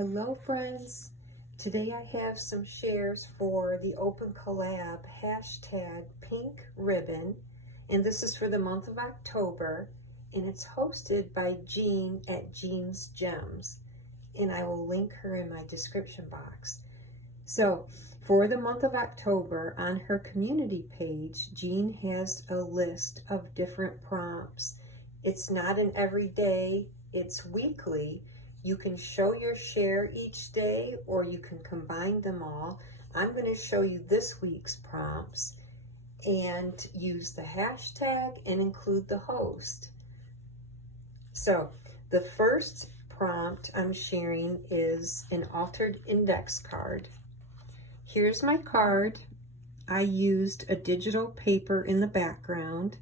Hello friends, today I have some shares for the open collab hashtag pink ribbon, and this is for the month of October, and it's hosted by Jean at Jean's Gems, and I will link her in my description box. So for the month of October, on her community page, Jean has a list of different prompts. It's not an everyday, it's weekly. You can show your share each day, or you can combine them all. I'm going to show you this week's prompts and use the hashtag and include the host. So the first prompt I'm sharing is an altered index card. Here's my card. I used a digital paper in the background,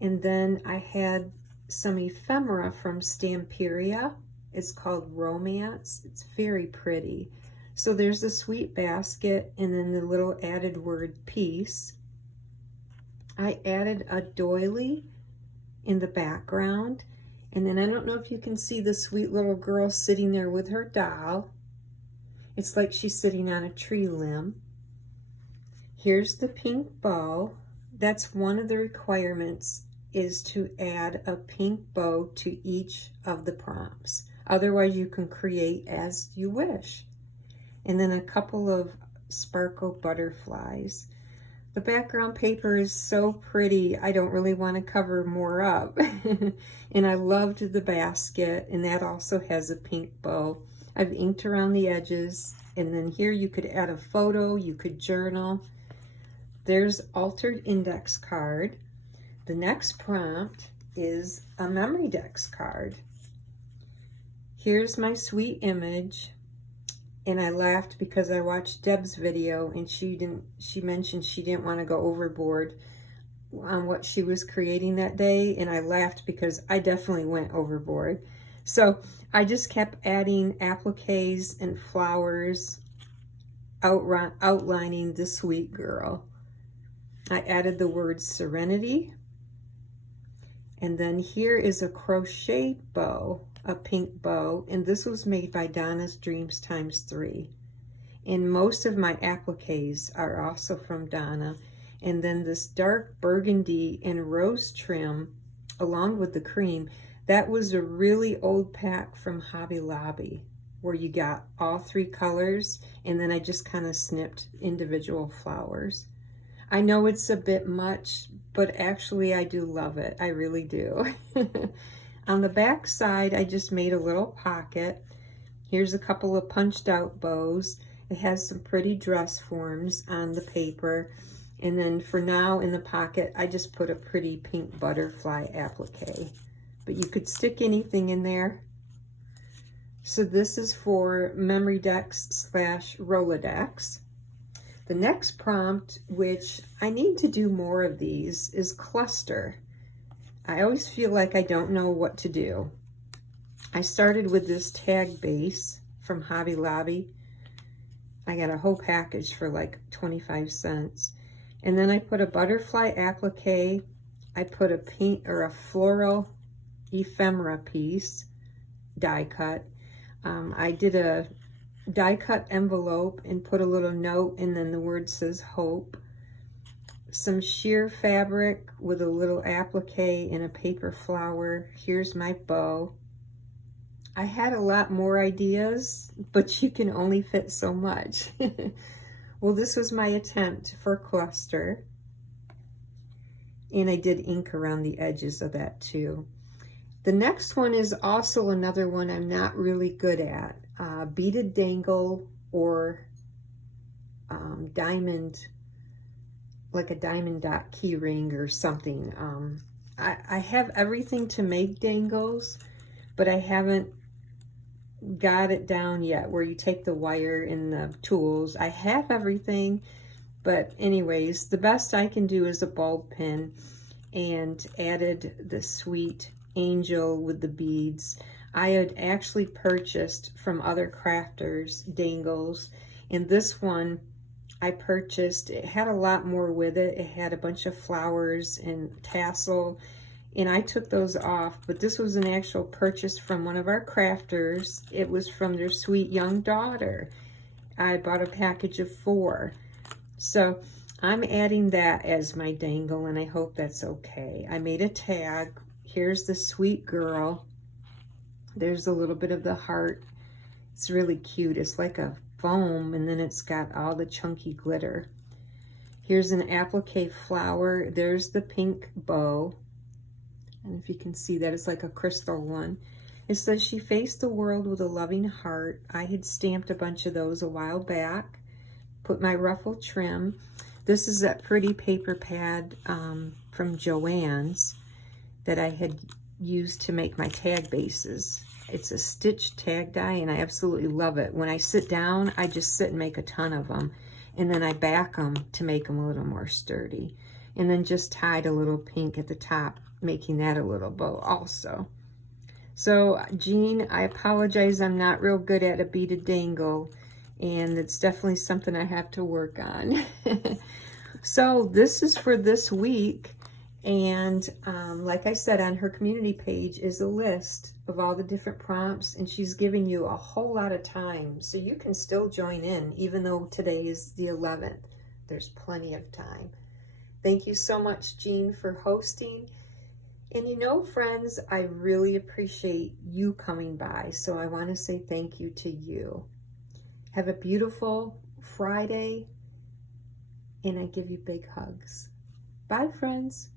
and then I had some ephemera from Stamperia. It's called Romance. It's very pretty. So there's the sweet basket and then the little added word peace. I added a doily in the background, and then I don't know if you can see the sweet little girl sitting there with her doll. It's like she's sitting on a tree limb. Here's the pink bow. That's one of the requirements, is to add a pink bow to each of the prompts. Otherwise, you can create as you wish. And then a couple of sparkle butterflies. The background paper is so pretty, I don't really want to cover more up. And I loved the basket, and that also has a pink bow. I've inked around the edges, and then here you could add a photo, you could journal. There's altered index card. The next prompt is a Memorydex card. Here's my sweet image, and I laughed because I watched Deb's video, and she mentioned she didn't want to go overboard on what she was creating that day, and I laughed because I definitely went overboard. So I just kept adding appliques and flowers, outlining the sweet girl. I added the word serenity. And then here is a crochet bow, a pink bow, and this was made by Donna's Dreams ×3. And most of my appliques are also from Donna. And then this dark burgundy and rose trim, along with the cream, that was a really old pack from Hobby Lobby, where you got all three colors, and then I just kind of snipped individual flowers. I know it's a bit much, but actually I do love it. I really do. On the back side, I just made a little pocket. Here's a couple of punched out bows. It has some pretty dress forms on the paper. And then for now in the pocket, I just put a pretty pink butterfly applique. But you could stick anything in there. So this is for Memorydex / Rolodex. The next prompt, which I need to do more of these, is cluster. I always feel like I don't know what to do. I started with this tag base from Hobby Lobby. I got a whole package for like 25 cents. And then I put a butterfly applique. I put a pink or a floral ephemera piece, die cut. I did a die cut envelope and put a little note, and then the word says hope. Some sheer fabric with a little applique and a paper flower. Here's my bow. I had a lot more ideas, but you can only fit so much. Well, this was my attempt for cluster, and I did ink around the edges of that too. The next one is also another one I'm not really good at. Beaded dangle, or diamond, like a diamond dot key ring or something. I have everything to make dangles, but I haven't got it down yet where you take the wire and the tools. I have everything, but anyways, the best I can do is a bulb pin, and added the sweet angel with the beads. I had actually purchased from other crafters dangles, and this one I purchased, it had a lot more with it. It had a bunch of flowers and tassel, and I took those off, but this was an actual purchase from one of our crafters. It was from their sweet young daughter. I bought a package of 4. So I'm adding that as my dangle, and I hope that's okay. I made a tag. Here's the sweet girl. There's a little bit of the heart. It's really cute. It's like a foam, and then it's got all the chunky glitter. Here's an applique flower. There's the pink bow. And if you can see that, it's like a crystal one. It says, she faced the world with a loving heart. I had stamped a bunch of those a while back. Put my ruffle trim. This is that pretty paper pad from Joann's that I had used to make my tag bases. It's a stitched tag die, and I absolutely love it. When I sit down, I just sit and make a ton of them. And then I back them to make them a little more sturdy. And then just tied a little pink at the top, making that a little bow also. So, Jean, I apologize. I'm not real good at a beaded dangle, and it's definitely something I have to work on. So, this is for this week. And like I said, on her community page is a list of all the different prompts, and she's giving you a whole lot of time. So you can still join in, even though today is the 11th. There's plenty of time. Thank you so much, Jean, for hosting. And you know, friends, I really appreciate you coming by. So I want to say thank you to you. Have a beautiful Friday, and I give you big hugs. Bye, friends.